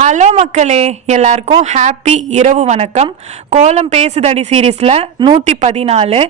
Hello மக்களே, எல்லாருக்கும் happy இரவு வணக்கம். கோலம் பேசுதடி சீரீஸில் 114.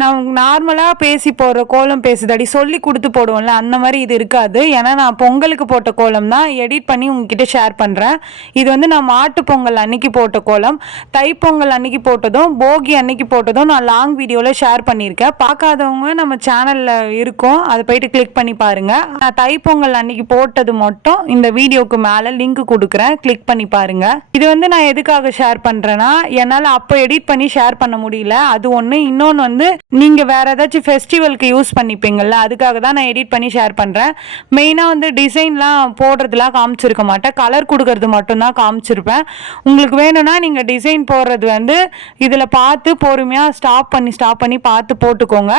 நான் நார்மலாக பேசி போடுற கோலம் பேசுதடி சொல்லி கொடுத்து போடுவோம்ல, அந்த மாதிரி இது இருக்காது. ஏன்னா நான் பொங்கலுக்கு போட்ட கோலம் தான் எடிட் பண்ணி உங்ககிட்ட ஷேர் பண்ணுறேன். இது வந்து நான் மாட்டு பொங்கல் அன்னைக்கு போட்ட கோலம். தைப்பொங்கல் அன்னைக்கு போட்டதும் போகி அன்னைக்கு போட்டதும் நான் லாங் வீடியோவில் ஷேர் பண்ணியிருக்கேன். பார்க்காதவங்க நம்ம சேனலில் இருக்கும், அதை போயிட்டு கிளிக் பண்ணி பாருங்கள். நான் தைப்பொங்கல் அன்னைக்கு போட்டது மட்டும் இந்த வீடியோக்கு மேலே லிங்க் கொடுக்குறேன், கிளிக் பண்ணி பாருங்க. இது வந்து நான் எதுக்காக ஷேர் பண்றேன்னா, என்னால் அப்போ எடிட் பண்ணி ஷேர் பண்ண முடியல, அது ஒன்று. இன்னொன்று வந்து நீங்க வேற ஏதாச்சும் ஃபெஸ்டிவலுக்கு யூஸ் பண்ணிப்பீங்கல்ல, அதுக்காக தான் நான் எடிட் பண்ணி ஷேர் பண்றேன். மெயினாக வந்து டிசைன்லாம் போடுறதுலாம் காமிச்சிருக்க மாட்டேன், கலர் கொடுக்கறது மட்டும்தான் காமிச்சிருப்பேன். உங்களுக்கு வேணும்னா நீங்க டிசைன் போடுறது வந்து இதில் பார்த்து பொறுமையாக ஸ்டாப் பண்ணி பார்த்து போட்டுக்கோங்க.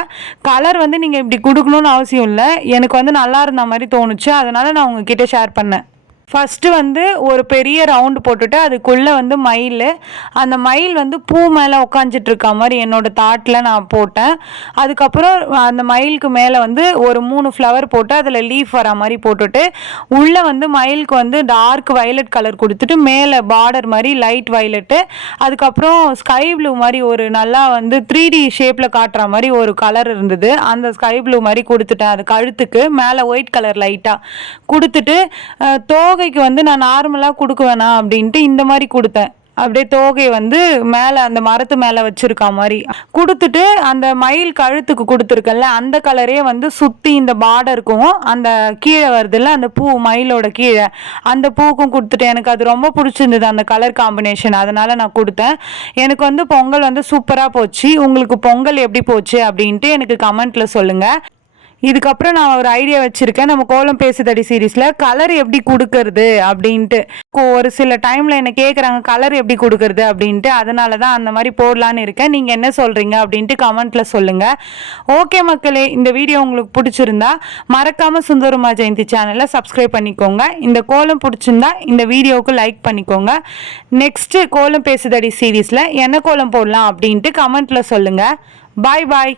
கலர் வந்து நீங்கள் இப்படி கொடுக்கணும்னு அவசியம் இல்லை, எனக்கு வந்து நல்லா இருந்த மாதிரி தோணுச்சு, அதனால நான் உங்ககிட்ட ஷேர் பண்ணேன். ஃபஸ்ட்டு வந்து ஒரு பெரிய ரவுண்டு போட்டுட்டு அதுக்குள்ளே வந்து மயில், அந்த மயில் வந்து பூ மேலே உட்காந்துட்ருக்க மாதிரி என்னோடய தாட்டில் நான் போட்டேன். அதுக்கப்புறம் அந்த மயிலுக்கு மேலே வந்து ஒரு 3 ஃப்ளவர் போட்டு அதில் லீஃப் வர மாதிரி போட்டுட்டு உள்ளே வந்து மயிலுக்கு வந்து டார்க் வயலட் கலர் கொடுத்துட்டு மேலே பார்டர் மாதிரி லைட் வயலட்டு, அதுக்கப்புறம் ஸ்கை ப்ளூ மாதிரி ஒரு நல்லா வந்து 3D ஷேப்பில் காட்டுற மாதிரி ஒரு கலர் இருந்தது, அந்த ஸ்கை ப்ளூ மாதிரி கொடுத்துட்டேன். அது கழுத்துக்கு மேலே ஒயிட் கலர் லைட்டாக கொடுத்துட்டு தோகைக்கு வந்து நான் நார்மலாக கொடுக்க வேணாம் அப்படின்ட்டு இந்த மாதிரி கொடுத்தேன். அப்படியே தோகை வந்து மேலே அந்த மரத்து மேலே வச்சுருக்கா மாதிரி கொடுத்துட்டு அந்த மயில் கழுத்துக்கு கொடுத்துருக்கல அந்த கலரே வந்து சுற்றி இந்த பார்டருக்கும் அந்த கீழே வருதுல்ல அந்த பூ மயிலோட கீழே அந்த பூக்கும் கொடுத்துட்டு எனக்கு அது ரொம்ப பிடிச்சிருந்தது அந்த கலர் காம்பினேஷன், அதனால் நான் கொடுத்தேன். எனக்கு வந்து பொங்கல் வந்து சூப்பராக போச்சு. உங்களுக்கு பொங்கல் எப்படி போச்சு அப்படின்ட்டு எனக்கு கமெண்ட்டில் சொல்லுங்கள். இதுக்கப்புறம் நான் ஒரு ஐடியா வச்சுருக்கேன், நம்ம கோலம் பேசுதடி சீரீஸில் கலர் எப்படி கொடுக்கறது அப்படின்ட்டு. ஒரு சில டைமில் என்ன கேட்குறாங்க கலர் எப்படி கொடுக்கறது அப்படின்ட்டு, அதனால தான் அந்த மாதிரி போடலான்னு இருக்கேன். நீங்கள் என்ன சொல்கிறீங்க அப்படின்ட்டு கமெண்ட்டில் சொல்லுங்கள். ஓகே மக்களே, இந்த வீடியோ உங்களுக்கு பிடிச்சிருந்தா மறக்காமல் சுந்தரமா ஜெயந்தி சேனலை சப்ஸ்கிரைப் பண்ணிக்கோங்க. இந்த கோலம் பிடிச்சிருந்தா இந்த வீடியோவுக்கு லைக் பண்ணிக்கோங்க. நெக்ஸ்ட்டு கோலம் பேசுதடி சீரீஸில் என்ன கோலம் போடலாம் அப்படின்ட்டு கமெண்ட்டில் சொல்லுங்கள். பாய் பாய்.